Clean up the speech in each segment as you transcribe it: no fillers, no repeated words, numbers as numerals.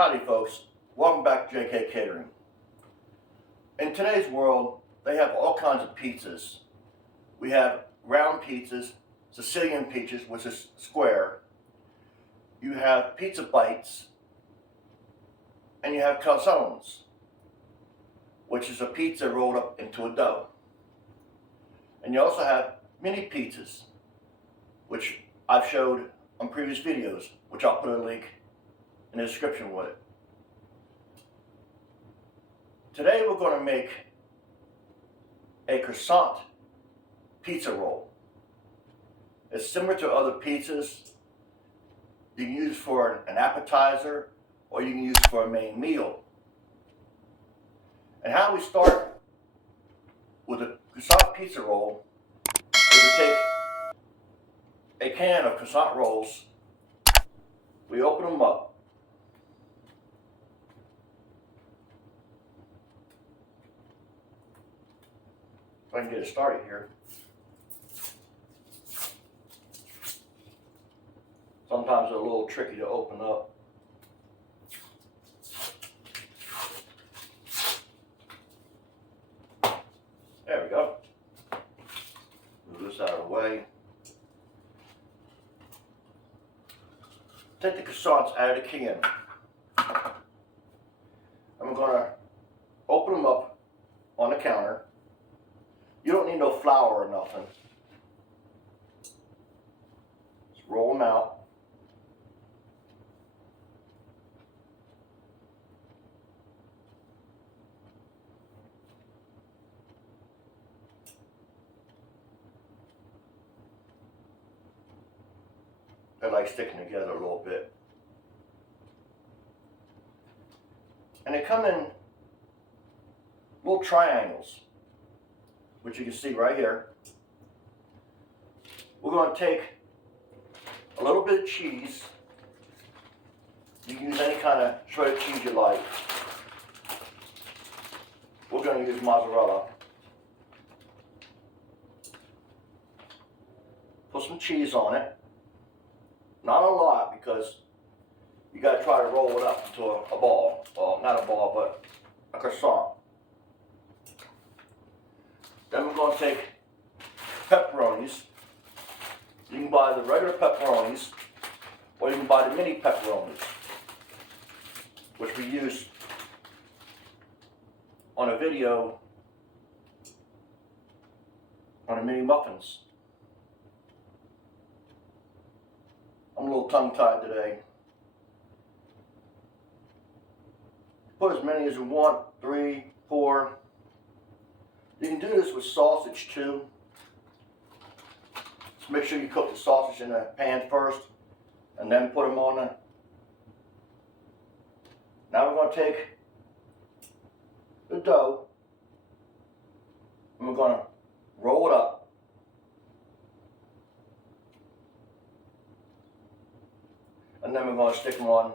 Howdy folks, welcome back to JK Catering. In today's world, they have all kinds of pizzas. We have round pizzas, Sicilian pizzas, which is square. You have pizza bites, and you have calzones, which is a pizza rolled up into a dough. And you also have mini pizzas, which I've showed on previous videos, which I'll put a link in the description with it. Today we're going to make a croissant pizza roll. It's similar to other pizzas. You can use for an appetizer or you can use for a main meal. And how we start with a croissant pizza roll is to take a can of croissant rolls, we open them up, if I can get it started here. Sometimes they're a little tricky to open up. There we go. Move this out of the way. Take the croissants out of the can. And we're going to open them up on the counter. You don't need no flour or nothing. Just roll them out. They like sticking together a little bit. And they come in little triangles, which you can see right here. We're going to take a little bit of cheese. You can use any kind of shredded cheese you like. We're going to use mozzarella. Put some cheese on it. Not a lot, because you got to try to roll it up into a ball. Well, not a ball, but a croissant. Then we're going to take pepperonis. You can buy the regular pepperonis, or you can buy the mini pepperonis, which we used on a video on the mini muffins. I'm a little tongue-tied today. Put as many as you want, 3, 4. You can do this with sausage too. Just make sure you cook the sausage in a pan first and then put them on the. Now we're going to take the dough and we're going to roll it up. And then we're going to stick them on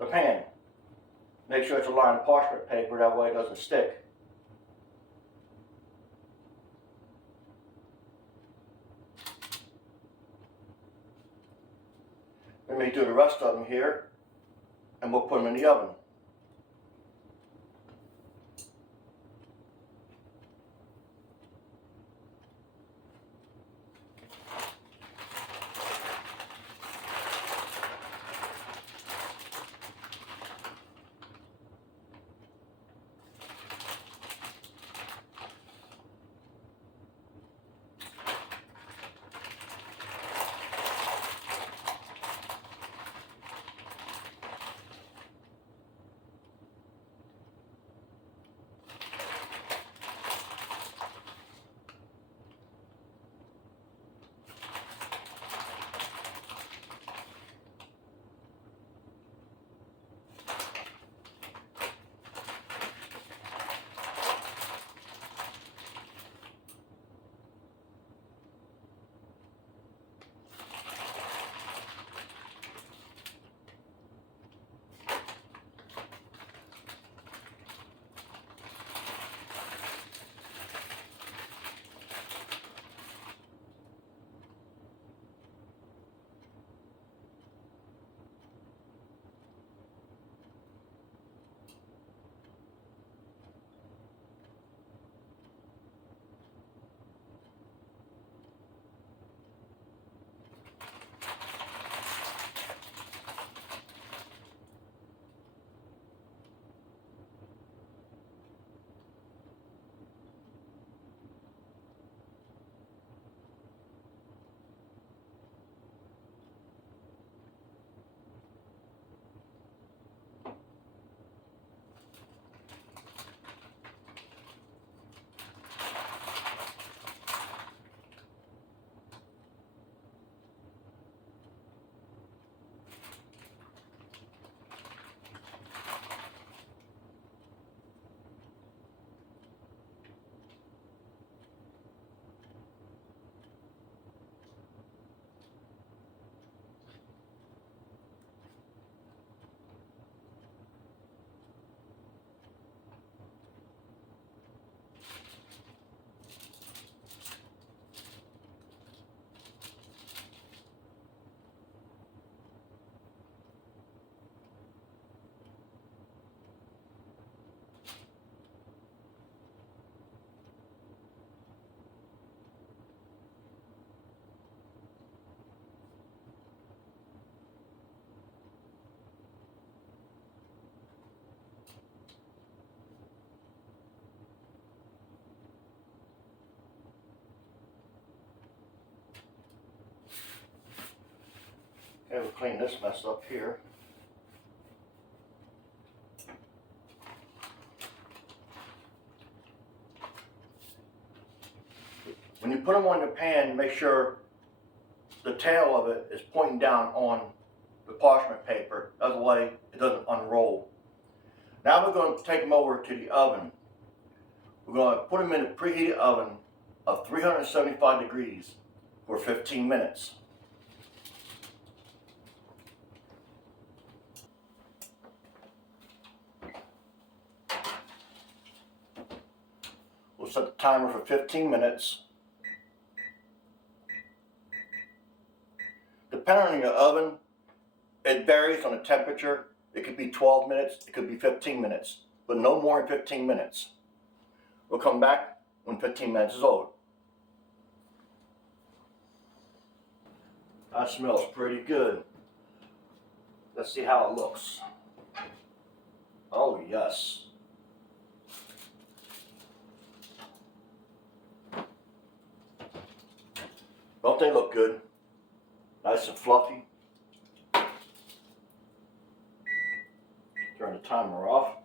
the pan. Make sure it's a line of parchment paper, that way it doesn't stick. Let me do the rest of them here, and we'll put them in the oven. Okay, we'll clean this mess up here. When you put them on the pan, make sure the tail of it is pointing down on the parchment paper. That way it doesn't unroll. Now we're going to take them over to the oven. We're going to put them in a preheated oven of 375 degrees for 15 minutes. We'll set the timer for 15 minutes. Depending on your oven, it varies on the temperature. It could be 12 minutes, it could be 15 minutes, but no more than 15 minutes. We'll come back when 15 minutes is over. That smells pretty good. Let's see how it looks. Oh yes. Don't they look good? Nice and fluffy. Turn the timer off.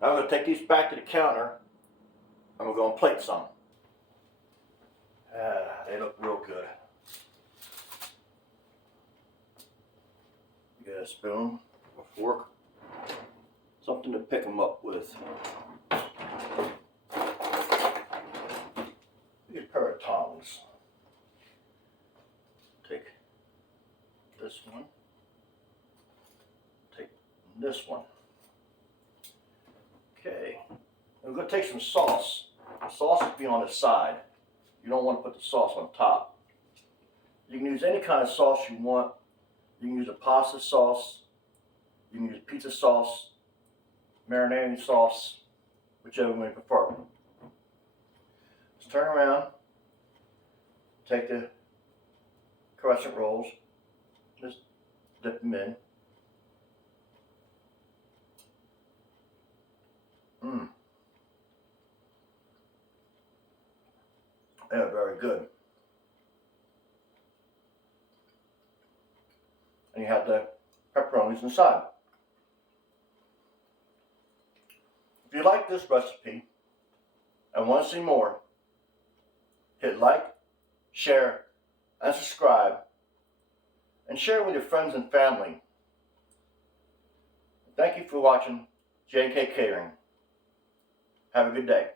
Now I'm going to take these back to the counter and we're going to plate some. They look real good. You get a spoon, a fork, something to pick them up with. Get a pair of tongs. Take this one. Take this one. Okay. I'm going to take some sauce. The sauce will be on the side. You don't want to put the sauce on top. You can use any kind of sauce you want. You can use a pasta sauce. You can use pizza sauce, marinara sauce, whichever one you prefer. Just turn around. Take the crescent rolls. Just dip them in. They are very good. And you have the pepperonis inside. If you like this recipe and want to see more, hit like, share, and subscribe, and share with your friends and family. Thank you for watching J&K Catering. Have a good day.